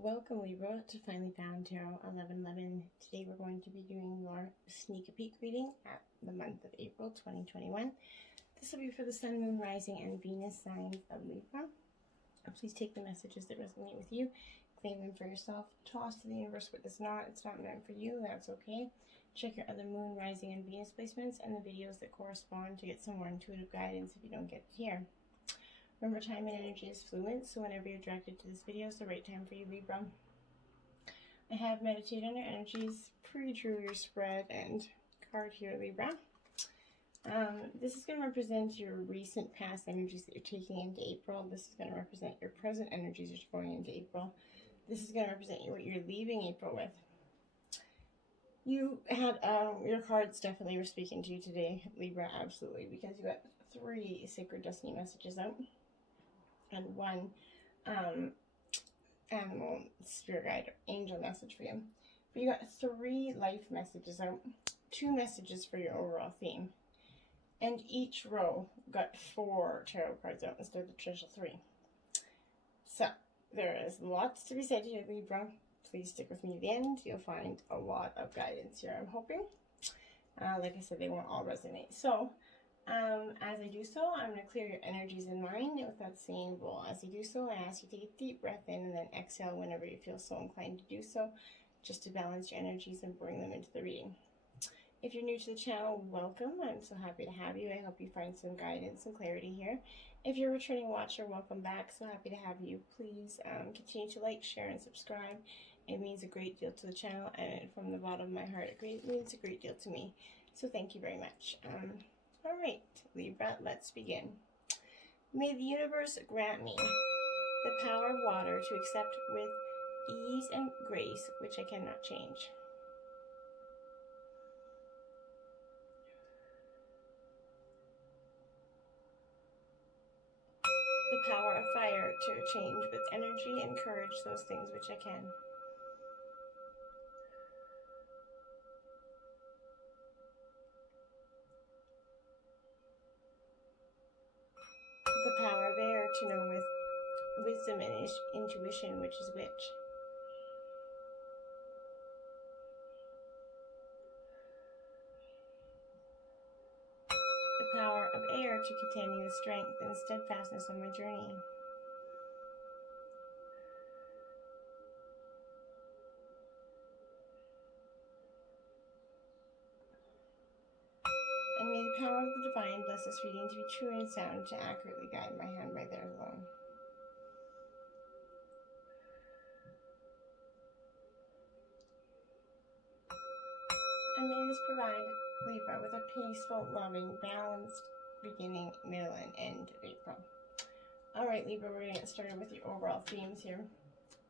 Welcome Libra to Finally Found Tarot 1111. Today we're going to be doing your sneak peek reading at the month of April 2021. This will be for the Sun, Moon, Rising, and Venus signs of Libra. Please take the messages that resonate with you, claim them for yourself, toss to the universe what is not. It's not meant for you, that's okay. Check your other Moon, Rising, and Venus placements and the videos that correspond to get some more intuitive guidance if you don't get it here. Remember, time and energy is fluid, so whenever you're directed to this video, it's the right time for you, Libra. I have meditated on your energies, pre-drew your spread and card here, Libra. This is going to represent your recent past energies that you're taking into April. This is going to represent your present energies that you're going into April. This is going to represent what you're leaving April with. You had, your cards definitely were speaking to you today, Libra, absolutely, because you got 3 Sacred Destiny messages out. And 1 animal, spirit guide, or angel message for you. But you got 3 life messages out, 2 messages for your overall theme. And each row got 4 tarot cards out instead of the traditional 3. So, there is lots to be said here, Libra. Please stick with me to the end. You'll find a lot of guidance here, I'm hoping. Like I said, they won't all resonate. So, as I do so, I'm going to clear your energies in mind with that same bowl. As you do so, I ask you to take a deep breath in and then exhale whenever you feel so inclined to do so, just to balance your energies and bring them into the reading. If you're new to the channel, welcome. I'm so happy to have you. I hope you find some guidance and clarity here. If you're a returning watcher, welcome back. So happy to have you. Please continue to like, share, and subscribe. It means a great deal to the channel, and from the bottom of my heart, it means a great deal to me. So thank you very much. Alright, Libra, let's begin. May the universe grant me the power of water to accept with ease and grace which I cannot change. The power of fire to change with energy and courage those things which I can. The power of air to know with wisdom and intuition which is which. The power of air to continue with strength and steadfastness on my journey. And may the power of the divine bless this reading to be true and sound, to accurately guide my hand by theirs alone. And may this provide Libra with a peaceful, loving, balanced beginning, middle, and end of April. Alright, Libra, we're going to get started with your overall themes here.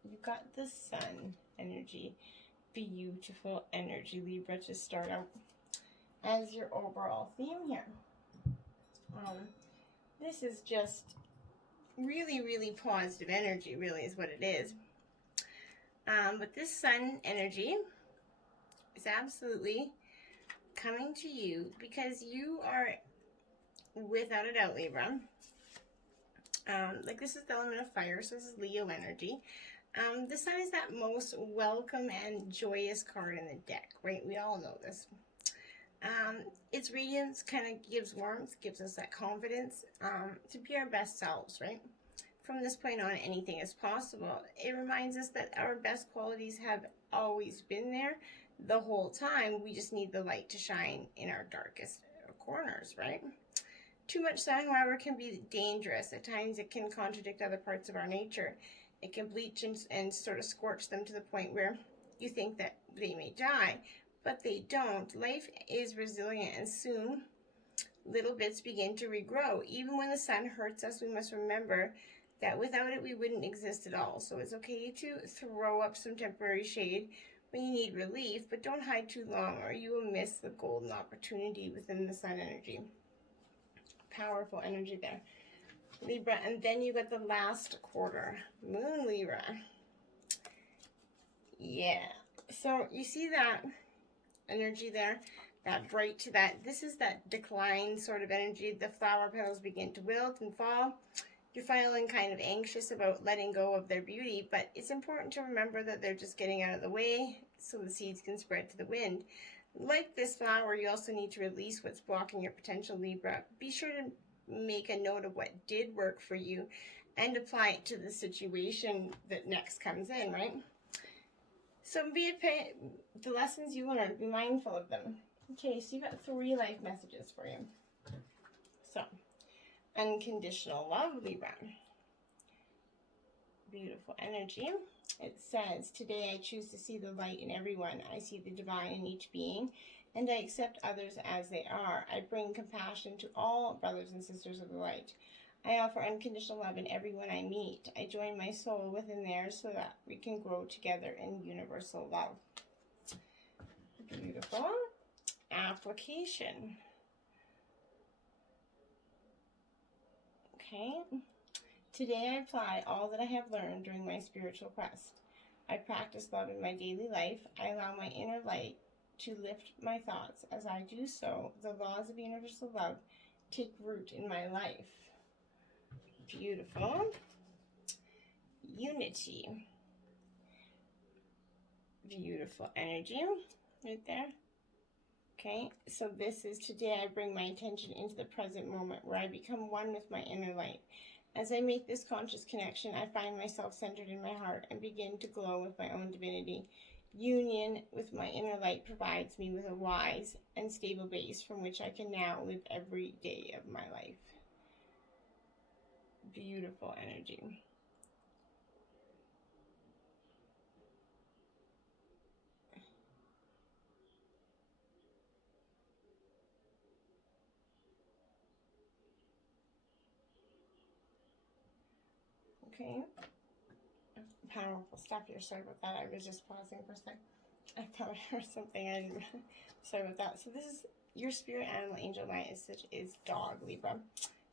You've got the Sun energy, beautiful energy, Libra, to start out as your overall theme here. This is just really, really positive energy, really is what it is. But this Sun energy is absolutely coming to you because you are, without a doubt, Libra, like this is the element of fire, so this is Leo energy. The Sun is that most welcome and joyous card in the deck, right? We all know this. Its radiance kind of gives warmth, gives us that confidence to be our best selves, right? From this point on, anything is possible. It reminds us that our best qualities have always been there the whole time. We just need the light to shine in our darkest corners, right? Too much sun, however, can be dangerous. At times, it can contradict other parts of our nature. It can bleach and sort of scorch them to the point where you think that they may die. But they don't. Life is resilient, and soon little bits begin to regrow. Even when the sun hurts us, we must remember that without it we wouldn't exist at all. So it's okay to throw up some temporary shade when you need relief, but don't hide too long or you will miss the golden opportunity within the Sun energy. Powerful energy there, Libra. And then you got the last quarter, Moon, Libra. Yeah, so you see that energy there, that bright to that, this is that decline sort of energy. The flower petals begin to wilt and fall, you're feeling kind of anxious about letting go of their beauty, but it's important to remember that they're just getting out of the way so the seeds can spread to the wind. Like this flower, you also need to release what's blocking your potential, Libra. Be sure to make a note of what did work for you and apply it to the situation that next comes in, right? So the lessons you learn, be mindful of them. Okay, so you got 3 life messages for you. So, unconditional love, Libra. Beautiful energy. It says, today I choose to see the light in everyone. I see the divine in each being, and I accept others as they are. I bring compassion to all brothers and sisters of the light. I offer unconditional love in everyone I meet. I join my soul within theirs so that we can grow together in universal love. Beautiful. Application. Okay. Today I apply all that I have learned during my spiritual quest. I practice love in my daily life. I allow my inner light to lift my thoughts. As I do so, the laws of universal love take root in my life. Beautiful. Unity. Beautiful energy right there. Okay, so this is today I bring my attention into the present moment where I become one with my inner light. As I make this conscious connection, I find myself centered in my heart and begin to glow with my own divinity. Union with my inner light provides me with a wise and stable base from which I can now live every day of my life. Beautiful energy. Okay. Powerful stuff here. Sorry about that. I was just pausing for a sec. I thought I heard something. I didn't. Sorry about that. So this is your spirit animal angel message is dog, Libra.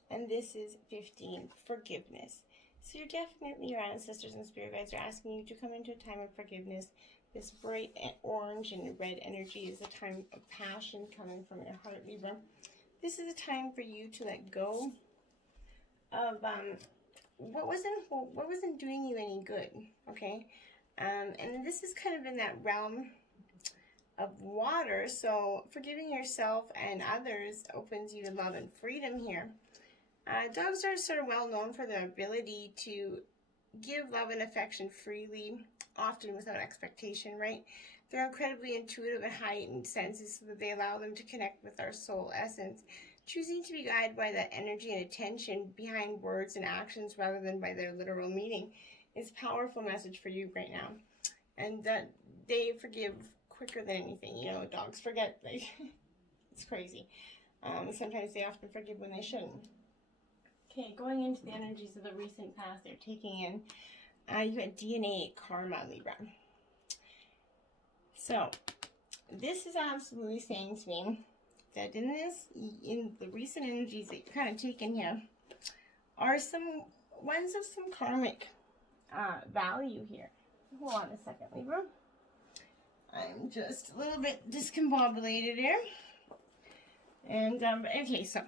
And this is 15, forgiveness. So you're definitely, your ancestors and spirit guides are asking you to come into a time of forgiveness. This bright orange and red energy is a time of passion coming from your heart, Libra. This is a time for you to let go of what wasn't doing you any good, okay? And this is kind of in that realm of water, so forgiving yourself and others opens you to love and freedom here. Dogs are sort of well known for their ability to give love and affection freely, often without expectation, right? They're incredibly intuitive and heightened senses so that they allow them to connect with our soul essence, choosing to be guided by that energy and attention behind words and actions rather than by their literal meaning is a powerful message for you right now. And that they forgive quicker than anything. You know, dogs forget. Like, it's crazy. Sometimes they often forgive when they shouldn't. Okay, going into the energies of the recent past they're taking in, you had DNA karma, Libra. So, this is absolutely saying to me that in the recent energies that you're kind of taking here, are some ones of some karmic value here. Hold on a second, Libra. I'm just a little bit discombobulated here. And, okay, so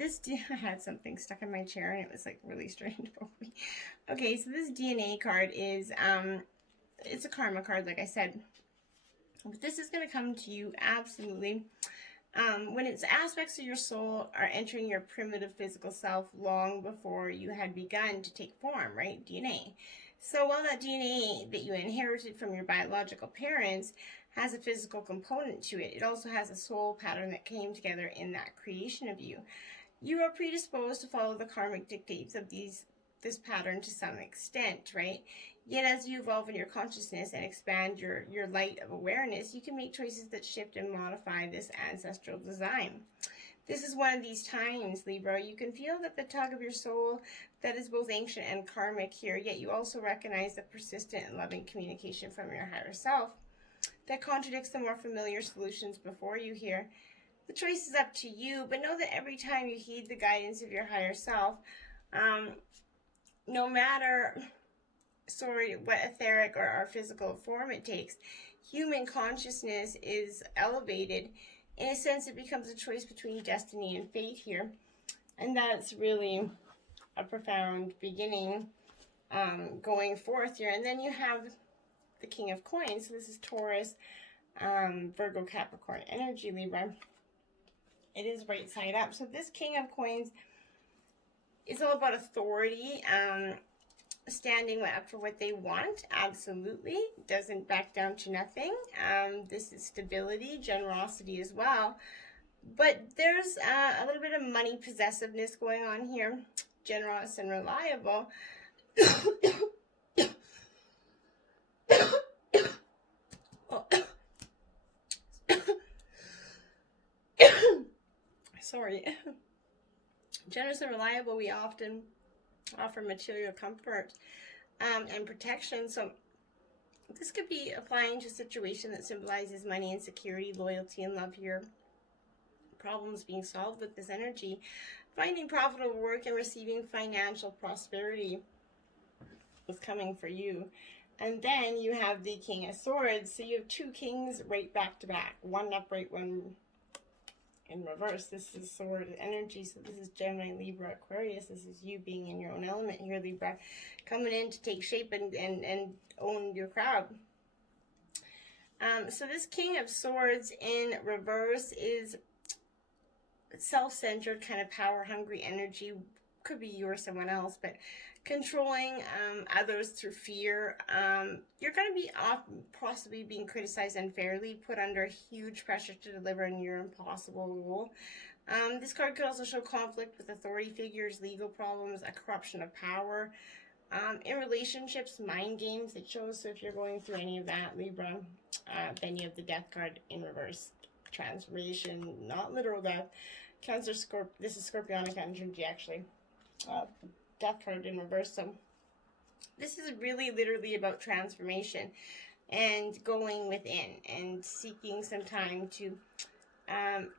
I had something stuck in my chair and it was like really strange. Okay, so this DNA card is, it's a karma card, like I said. But this is going to come to you absolutely when its aspects of your soul are entering your primitive physical self long before you had begun to take form, right? DNA. So while that DNA that you inherited from your biological parents has a physical component to it, it also has a soul pattern that came together in that creation of you. You are predisposed to follow the karmic dictates of this pattern to some extent, right? Yet as you evolve in your consciousness and expand your light of awareness, you can make choices that shift and modify this ancestral design. This is one of these times, Libra. You can feel that the tug of your soul that is both ancient and karmic here, yet you also recognize the persistent and loving communication from your higher self that contradicts the more familiar solutions before you here. The choice is up to you, but know that every time you heed the guidance of your higher self, no matter what etheric or our physical form it takes, human consciousness is elevated. In a sense, it becomes a choice between destiny and fate here. And that's really a profound beginning going forth here. And then you have the King of Coins. So this is Taurus, Virgo, Capricorn energy, Libra. It is right side up. So this King of Coins is all about authority, standing up for what they want. Absolutely. Doesn't back down to nothing. This is stability, generosity as well. But there's a little bit of money possessiveness going on here. Generous and reliable. Sorry. Generous and reliable, we often offer material comfort and protection. So this could be applying to a situation that symbolizes money and security, loyalty and love here. Problems being solved with this energy. Finding profitable work and receiving financial prosperity is coming for you. And then you have the King of Swords. So you have two kings right back to back. One upright, one in reverse. This is sword energy. So this is Gemini, Libra, Aquarius. This is you being in your own element here, Libra. Coming in to take shape and own your crowd. So this King of Swords in reverse is self-centered, kind of power-hungry energy. Could be you or someone else, but controlling others through fear. You're going to be possibly being criticized unfairly, put under huge pressure to deliver in your impossible role. This card could also show conflict with authority figures, legal problems, a corruption of power. In relationships, mind games it shows. So if you're going through any of that, Libra, then you have the Death card in reverse. Transformation, not literal death. Cancer, this is Scorpionic energy actually. Death card in reverse. So this is really literally about transformation and going within and seeking some time to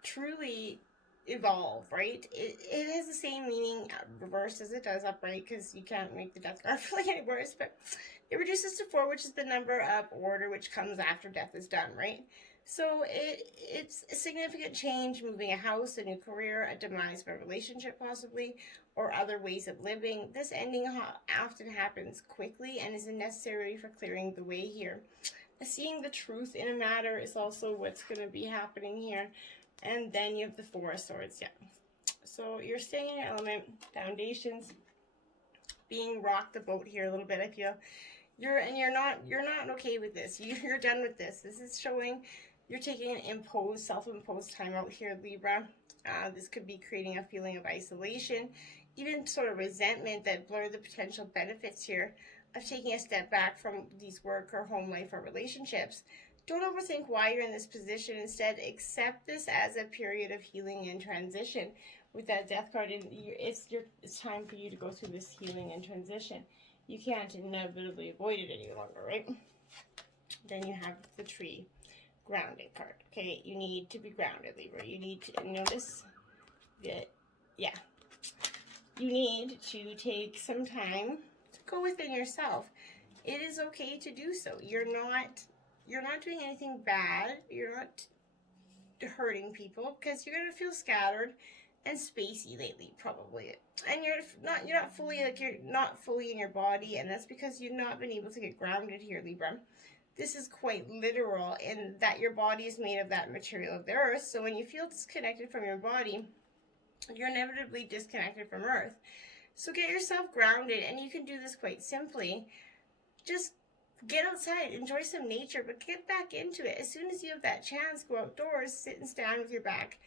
truly evolve, right? It has the same meaning reverse as it does upright, because you can't make the Death card really any worse, but it reduces to 4, which is the number of order which comes after death is done, right? So it's a significant change, moving a house, a new career, a demise of a relationship possibly, or other ways of living. This ending often happens quickly and is necessary for clearing the way here. Seeing the truth in a matter is also what's going to be happening here. And then you have the Four of Swords, yeah. So you're staying in your element, foundations, being rocked the boat here a little bit, I feel. You're not okay with this. You're done with this. This is showing you're taking an self-imposed time out here, Libra. This could be creating a feeling of isolation, even sort of resentment that blur the potential benefits here of taking a step back from these work or home life or relationships. Don't overthink why you're in this position. Instead, accept this as a period of healing and transition. With that Death card, it's time for you to go through this healing and transition. You can't inevitably avoid it any longer, right? Then you have the Tree grounding card. Okay, you need to be grounded, Libra. You need to notice that, yeah, you need to take some time to go within yourself. It is okay to do so. You're not doing anything bad. You're not hurting people, because you're gonna feel scattered and spacey lately, probably. And you're not fully in your body, and that's because you've not been able to get grounded here, Libra. This is quite literal in that your body is made of that material of the earth. So when you feel disconnected from your body, you're inevitably disconnected from earth. So get yourself grounded, and you can do this quite simply. Just get outside, enjoy some nature, but get back into it. As soon as you have that chance, go outdoors, sit and stand with your back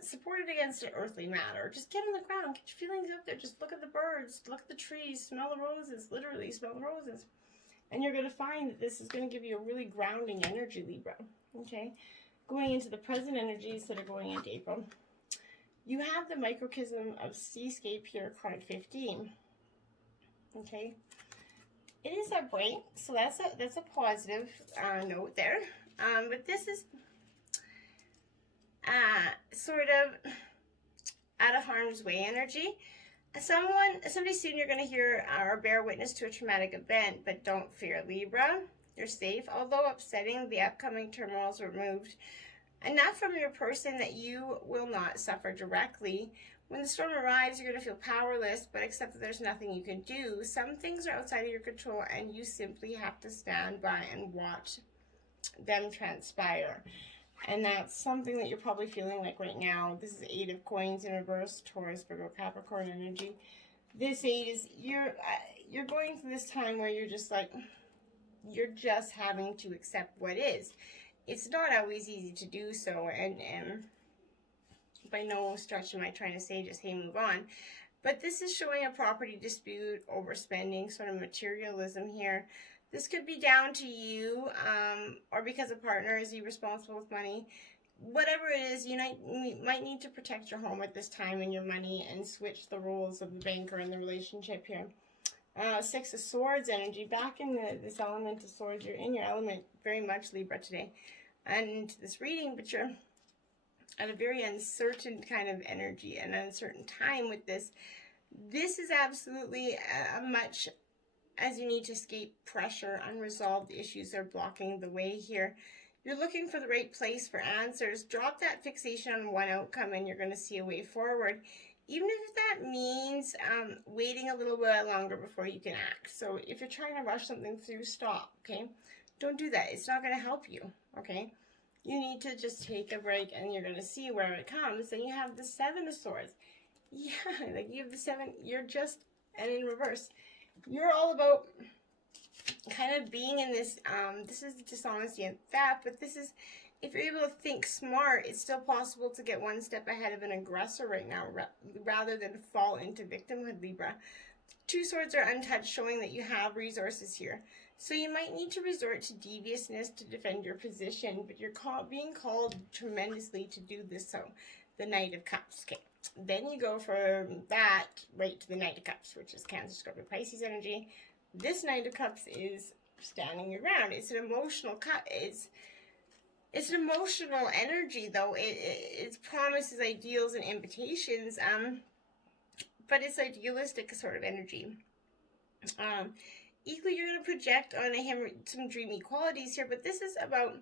supported against an earthly matter. Just get on the ground, get your feelings up there. Just look at the birds, look at the trees, smell the roses, literally smell the roses. And you're going to find that this is going to give you a really grounding energy, Libra. Okay? Going into the present energies that are going into April. You have the microcosm of seascape here, card 15. Okay? It is upright, so that's a positive note there. But this is sort of out of harm's way energy. Somebody soon you're going to hear or bear witness to a traumatic event, but don't fear, Libra. You're safe. Although upsetting, the upcoming turmoils removed enough from your person that you will not suffer directly When the storm arrives, you're going to feel powerless, but accept that there's nothing you can do. Some things are outside of your control, and you simply have to stand by and watch them transpire. And that's something that you're probably feeling like right now. This is 8 of Coins in reverse, Taurus, Virgo, Capricorn energy. This 8 is, you're going through this time where you're just like, you're just having to accept what is. It's not always easy to do so, and by no stretch am I trying to say just, hey, move on. But this is showing a property dispute, overspending, sort of materialism here. This could be down to you, or because a partner is irresponsible with money. Whatever it is, you might need to protect your home at this time and your money, and switch the roles of the banker in the relationship here. 6 of Swords energy, back in this element of Swords. You're in your element very much, Libra, today, and into this reading, but you're at a very uncertain kind of energy, an uncertain time with this. This is absolutely much as you need to escape pressure. Unresolved issues are blocking the way here. You're looking for the right place for answers. Drop that fixation on one outcome and you're going to see a way forward, even if that means waiting a little bit longer before you can act. So if you're trying to rush something through, stop, okay? Don't do that. It's not going to help you, okay? You need to just take a break and you're going to see where it comes. Then you have the 7 of Swords. Yeah, like you have the 7, you're just, and in reverse, you're all about kind of being in this, this is dishonesty and theft, but this is, if you're able to think smart, it's still possible to get one step ahead of an aggressor right now, rather than fall into victimhood, Libra. 2 swords are untouched, showing that you have resources here. So you might need to resort to deviousness to defend your position, but you're being called tremendously to do this. So the Knight of Cups. Okay, then you go from that right to the Knight of Cups, which is Cancer, Scorpio, Pisces energy. This Knight of Cups is standing your ground. It's an emotional cut. It's an emotional energy, though. It promises ideals and invitations, but it's idealistic sort of energy. Equally, you're going to project on him some dreamy qualities here, but this is about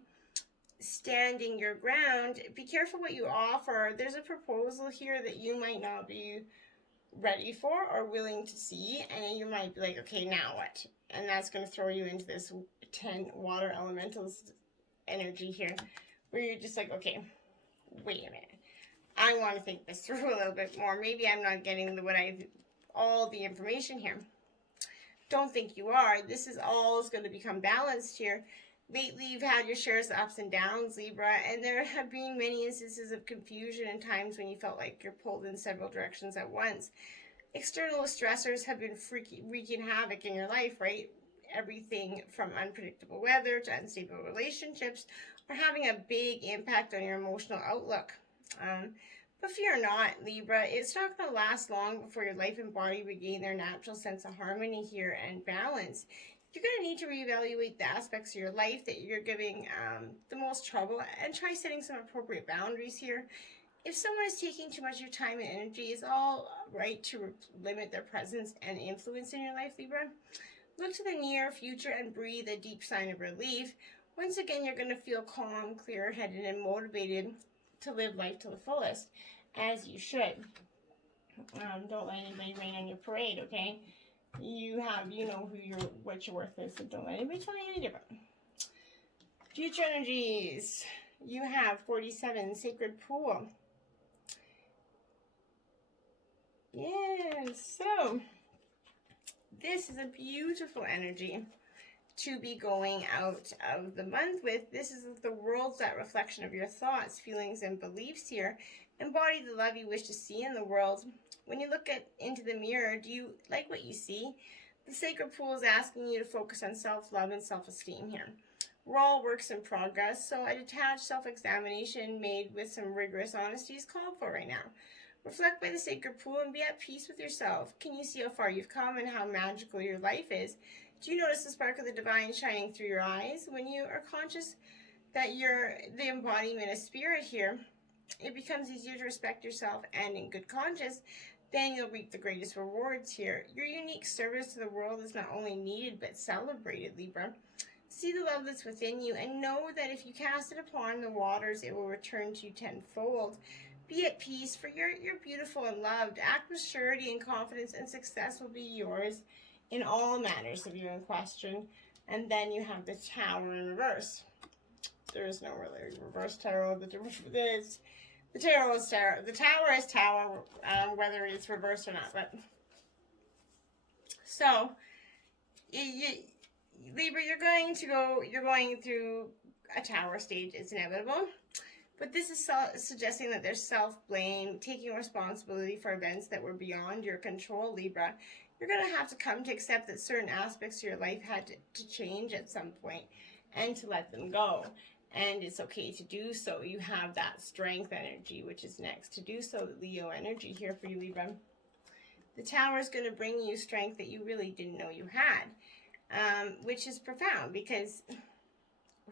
standing your ground. Be careful what you offer. There's a proposal here that you might not be ready for or willing to see, and you might be like, okay, now what? And that's going to throw you into this 10 water elementals energy here, where you're just like, okay, wait a minute. I want to think this through a little bit more. Maybe I'm not getting all the information here. Don't think you are. This is all going to become balanced here. Lately, you've had your shares of ups and downs, Libra, and there have been many instances of confusion and times when you felt like you're pulled in several directions at once. External stressors have been wreaking havoc in your life, right? Everything from unpredictable weather to unstable relationships are having a big impact on your emotional outlook. But fear not, Libra. It's not going to last long before your life and body regain their natural sense of harmony here and balance. You're going to need to reevaluate the aspects of your life that you're giving the most trouble, and try setting some appropriate boundaries here. If someone is taking too much of your time and energy, it's all right to limit their presence and influence in your life, Libra. Look to the near future and breathe a deep sign of relief. Once again, you're going to feel calm, clear-headed, and motivated to live life to the fullest, as you should. Don't let anybody rain on your parade, okay? You know what your worth is, so don't let anybody tell you any different. Future energies. You have 47, Sacred Pool. Yes, so this is a beautiful energy to be going out of the month with. This is the world's that reflection of your thoughts, feelings, and beliefs here. Embody the love you wish to see in the world. When you look into the mirror, do you like what you see? The Sacred Pool is asking you to focus on self-love and self-esteem here. We're all works in progress, so a detached self-examination made with some rigorous honesty is called for right now. Reflect by the Sacred Pool and be at peace with yourself. Can you see how far you've come and how magical your life is? Do you notice the spark of the divine shining through your eyes? When you are conscious that you're the embodiment of spirit here, it becomes easier to respect yourself, and in good conscience, then you'll reap the greatest rewards here. Your unique service to the world is not only needed, but celebrated, Libra. See the love that's within you, and know that if you cast it upon the waters, it will return to you tenfold. Be at peace, for you're beautiful and loved. Act with surety and confidence, and success will be yours in all matters of you in question. And then you have the Tower in reverse. There is no really reverse tarot. The tarot is tarot. The Tower is Tower, whether it's reversed or not. But so, Libra, you're going through a Tower stage. It's inevitable. But this is suggesting that there's self-blame, taking responsibility for events that were beyond your control, Libra. You're going to have to come to accept that certain aspects of your life had to change at some point and to let them go. And it's okay to do so. You have that strength energy, which is next to do so, the Leo energy here for you, Libra. The Tower is going to bring you strength that you really didn't know you had, which is profound, because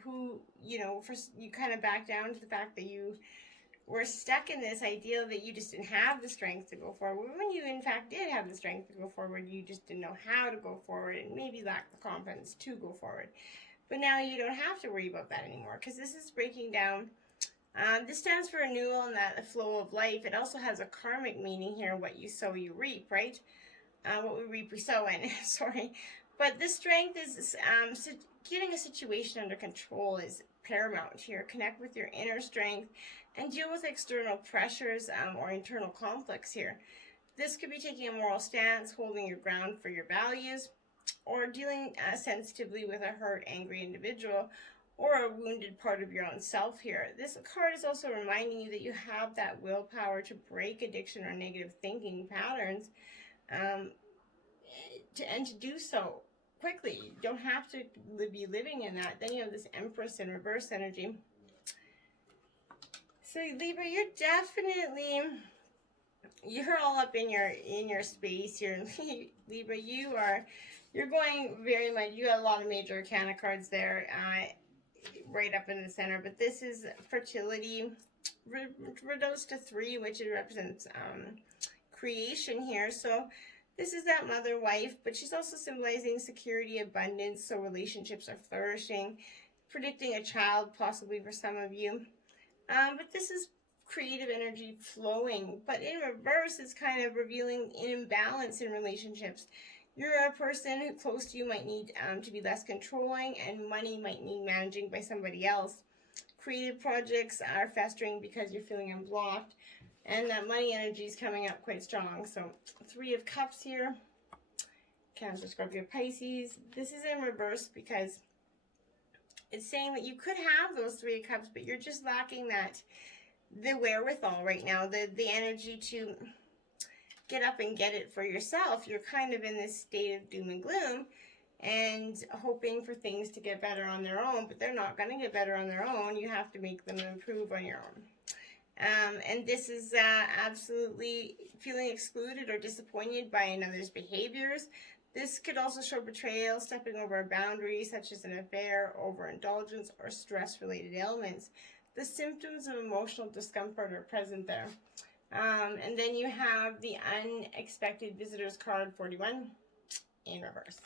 you kind of back down to the fact that you were stuck in this idea that you just didn't have the strength to go forward, when you in fact did have the strength to go forward. You just didn't know how to go forward, and maybe lacked the confidence to go forward. But now you don't have to worry about that anymore, because this is breaking down. This stands for renewal and that the flow of life. It also has a karmic meaning here. What you sow, you reap, right? What we reap, we sow in. Sorry. But this strength is getting a situation under control is paramount here. Connect with your inner strength and deal with external pressures or internal conflicts here. This could be taking a moral stance, holding your ground for your values, or dealing sensitively with a hurt, angry individual or a wounded part of your own self here. This card is also reminding you that you have that willpower to break addiction or negative thinking patterns, and to do so quickly. You don't have to be living in that. Then you have this Empress in reverse energy. So Libra, you're all up in your space here. Libra, you're going very much, you got a lot of major arcana cards there, right up in the center, but this is fertility, reduced to 3, which it represents creation here. So this is that mother wife, but she's also symbolizing security, abundance, so relationships are flourishing, predicting a child possibly for some of you. But this is creative energy flowing, but in reverse, it's kind of revealing an imbalance in relationships. You're a person who close to you might need to be less controlling, and money might need managing by somebody else. Creative projects are festering because you're feeling unblocked, and that money energy is coming up quite strong. So 3 of Cups here, Cancer, Scorpio, Pisces. This is in reverse because it's saying that you could have those 3 of Cups, but you're just lacking the wherewithal right now, the energy to get up and get it for yourself. You're kind of in this state of doom and gloom and hoping for things to get better on their own, but they're not going to get better on their own. You have to make them improve on your own. And this is absolutely feeling excluded or disappointed by another's behaviors. This could also show betrayal, stepping over a boundary, such as an affair, overindulgence, or stress-related ailments. The symptoms of emotional discomfort are present there. And then you have the unexpected visitors card, 41, in reverse.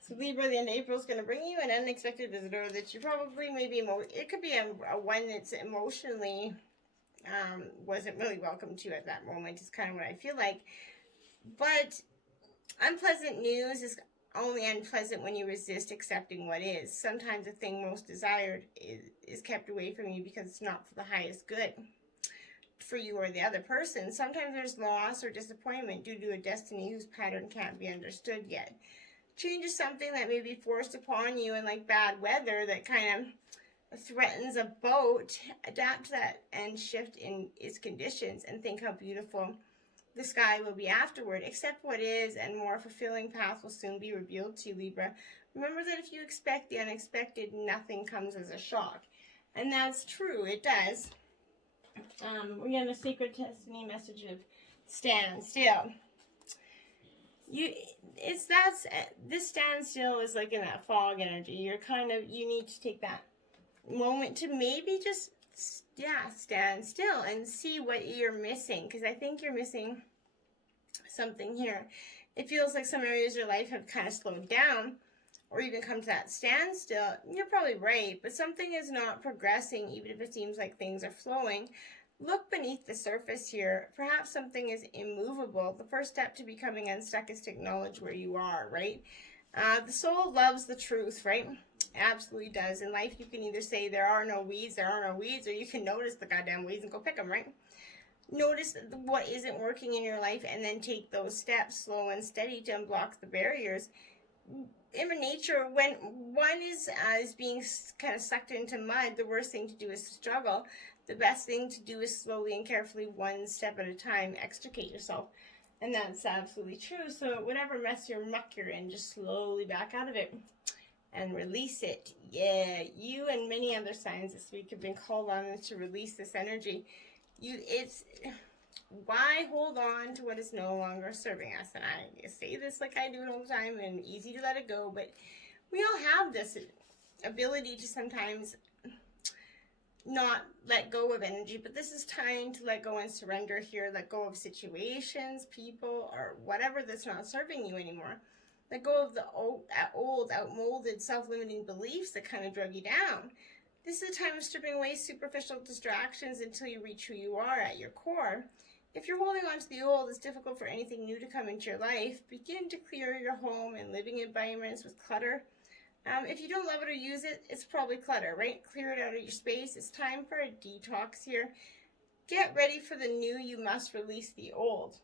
So Libra, the end of April is going to bring you an unexpected visitor that you probably maybe, it could be a one that's emotionally wasn't really welcome to at that moment, is kind of what I feel like. But unpleasant news is only unpleasant when you resist accepting what is. Sometimes the thing most desired is kept away from you because it's not for the highest good for you or the other person. Sometimes there's loss or disappointment due to a destiny whose pattern can't be understood yet. Change is something that may be forced upon you, and like bad weather that kind of threatens a boat. Adapt to that and shift in its conditions, and think how beautiful the sky will be afterward. Accept what is, and more fulfilling path will soon be revealed to you, Libra. Remember that if you expect the unexpected, nothing comes as a shock. And that's true, it does. We have a sacred destiny message of stand still. This standstill is like in that fog energy. You need to take that moment to maybe just, stand still and see what you're missing. Because I think you're missing something here. It feels like some areas of your life have kind of slowed down or even come to that standstill. You're probably right, but something is not progressing even if it seems like things are flowing. look beneath the surface here. Perhaps something is immovable. The first step to becoming unstuck is to acknowledge where you are, right? The soul loves the truth, right? Absolutely does. In life, you can either say there are no weeds, or you can notice the goddamn weeds and go pick them, right? Notice what isn't working in your life and then take those steps slow and steady to unblock the barriers. In nature, when one is being kind of sucked into mud, the worst thing to do is to struggle. The best thing to do is slowly and carefully, one step at a time, extricate yourself. And that's absolutely true. So whatever mess or muck you're in, just slowly back out of it and release it. Yeah, you and many other signs this week have been called on to release this energy. Why hold on to what is no longer serving us? And I say this like I do it all the time, and easy to let it go, but we all have this ability to sometimes not let go of energy, but this is time to let go and surrender here. Let go of situations, people, or whatever that's not serving you anymore. Let go of the old outmolded, self-limiting beliefs that kind of drug you down. This is a time of stripping away superficial distractions until you reach who you are at your core. If you're holding on to the old, it's difficult for anything new to come into your life. Begin to clear your home and living environments with clutter. If you don't love it or use it, it's probably clutter, right? Clear it out of your space. It's time for a detox here. Get ready for the new. You must release the old,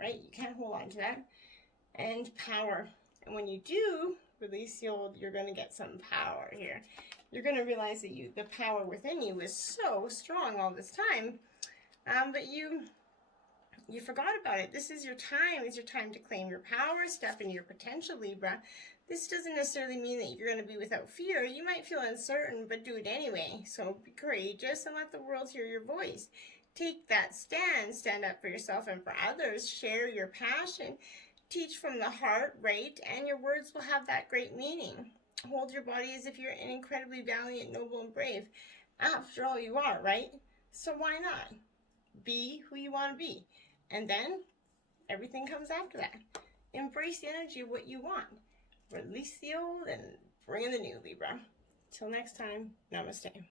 right? You can't hold on to that. And power. And when you do release the old, you're going to get some power here. You're going to realize that the power within you is so strong all this time, but you forgot about it. This is your time. It's your time to claim your power, step into your potential, Libra. This doesn't necessarily mean that you're going to be without fear. You might feel uncertain, but do it anyway. So be courageous and let the world hear your voice. Take that stand. Stand up for yourself and for others. Share your passion. Teach from the heart, right? And your words will have that great meaning. Hold your body as if you're an incredibly valiant, noble, and brave. After all, you are, right? So why not? Be who you want to be. And then everything comes after that. Embrace the energy of what you want. Release the old and bring in the new, Libra. Till next time, namaste.